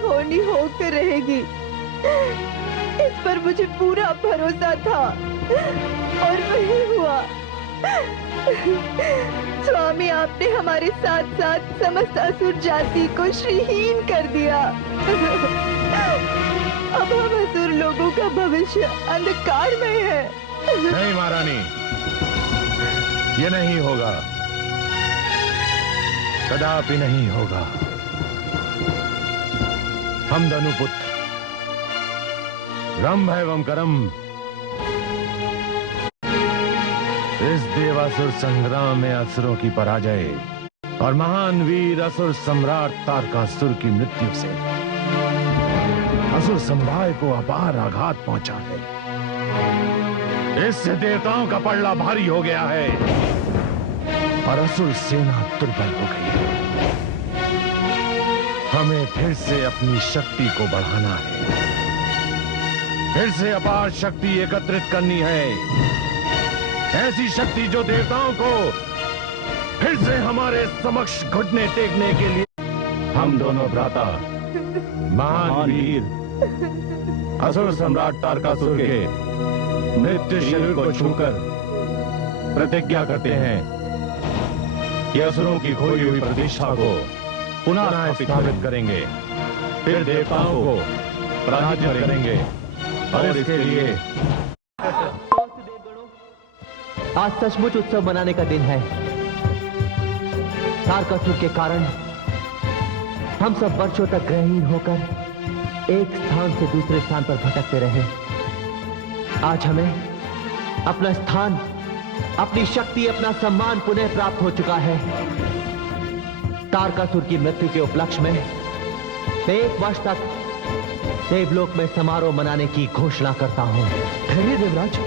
होनी होकर रहेगी, इस पर मुझे पूरा भरोसा था और वही हुआ। स्वामी, आपने हमारे साथ साथ समस्त असुर जाति को श्रीहीन कर दिया। अब हम असुर लोगों का भविष्य अंधकार में है। नहीं महारानी, ये नहीं होगा, कदापि नहीं होगा। हम धनुपुत्र रंभ एवं करम इस देवासुर संग्राम में असुरों की पराजय और महान वीर असुर सम्राट तारकासुर की मृत्यु से असुर समुदाय को अपार आघात पहुंचा है। इससे देवताओं का पलड़ा भारी हो गया है और असुर सेना दुर्बल हो गई है। हमें फिर से अपनी शक्ति को बढ़ाना है, फिर से अपार शक्ति एकत्रित करनी है, ऐसी शक्ति जो देवताओं को फिर से हमारे समक्ष घुटने टेकने के लिए हम दोनों भ्राता महान वीर असुर सम्राट तारकासुर के मृत्यु शरीर को छूकर प्रतिज्ञा करते हैं कि असुरों की खोई हुई प्रतिष्ठा को पुनः स्थापित करेंगे, फिर देवताओं को पराजित करेंगे और इसके लिए आज सचमुच उत्सव मनाने का दिन है। तारकासुर के कारण हम सब वर्षों तक ग्रहहीन होकर एक स्थान से दूसरे स्थान पर भटकते रहे। आज हमें अपना स्थान, अपनी शक्ति, अपना सम्मान पुनः प्राप्त हो चुका है। तारकासुर की मृत्यु के उपलक्ष्य में 1 वर्ष तक देवलोक में समारोह मनाने की घोषणा करता हूं। ठहरिए देवराज,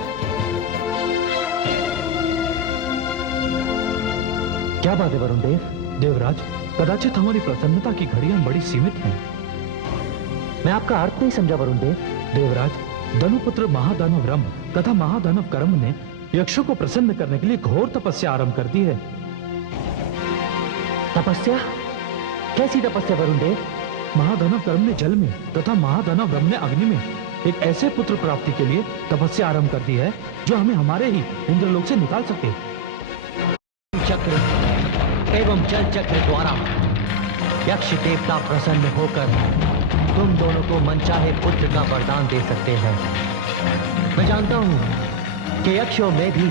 क्या बात है वरुण देव? देवराज, कदाचित हमारी प्रसन्नता की घड़ियां बड़ी सीमित हैं। मैं आपका अर्थ नहीं समझा वरुण देव। देवराज, धनुपुत्र महादानव रंभ तथा महादानव करम ने यक्षों को प्रसन्न करने के लिए घोर तपस्या आरंभ कर दी है। तपस्या? कैसी तपस्या वरुण देव? महादानव करम ने जल में तथा महादानव रंभ ने अग्नि में एक ऐसे पुत्र प्राप्ति के लिए तपस्या आरंभ कर दी है जो हमें हमारे ही इंद्रलोक से निकाल सके। चक्र एवं जल चक्र द्वारा यक्ष देवता प्रसन्न होकर तुम दोनों को मनचाहे पुत्र का वरदान दे सकते हैं। मैं जानता हूं कि यक्षों में भी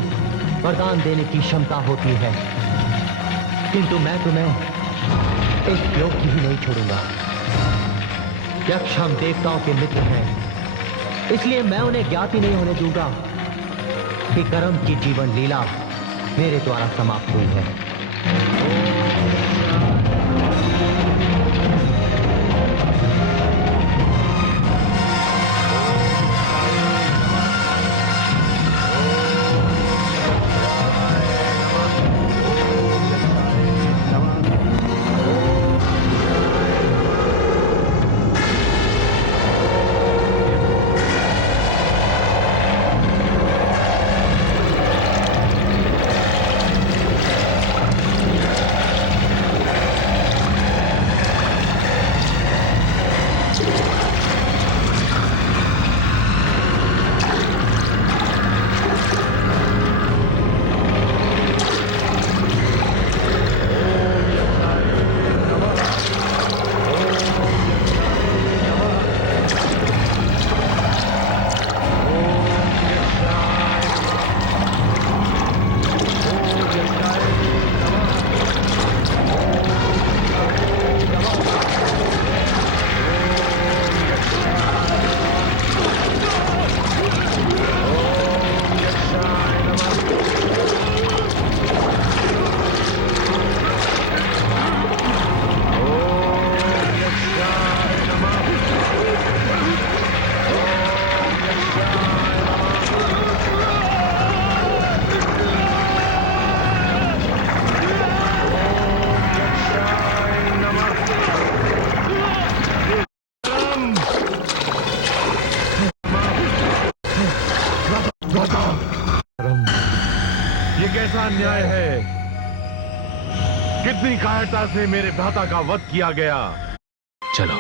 वरदान देने की क्षमता होती है, किंतु मैं तुम्हें इस योग की ही नहीं छोड़ूंगा। यक्ष हम देवताओं के मित्र हैं, इसलिए मैं उन्हें ज्ञात ही नहीं होने दूंगा कि कर्म की जीवन लीला मेरे द्वारा समाप्त हुई है। ये कैसा अन्याय है? कितनी कायरता से मेरे भ्राता का वध किया गया। चलो